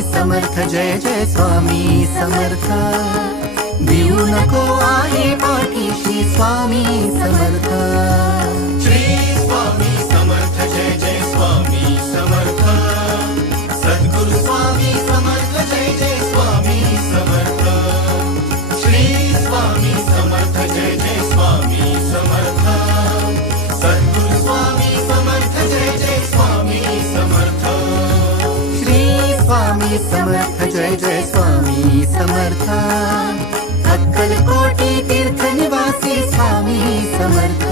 समर्थ जय जय स्वामी समर्थ देऊ नको आहे पाठीशी स्वामी समर्थ श्री स्वामी समर्थ जय जय स्वामी समर्थ सद्गुरु स्वामी समर्थ जय जय स्वामी समर्थ श्री स्वामी समर्थ जय जय स्वामी समर्थ सद्गुरु स्वामी समर्थ जय जय स्वामी समर्थ श्री स्वामी समर्थ जय जय स्वामी समर्थ अक्कलकोटी तीर्थ निवासी स्वामी समर्थ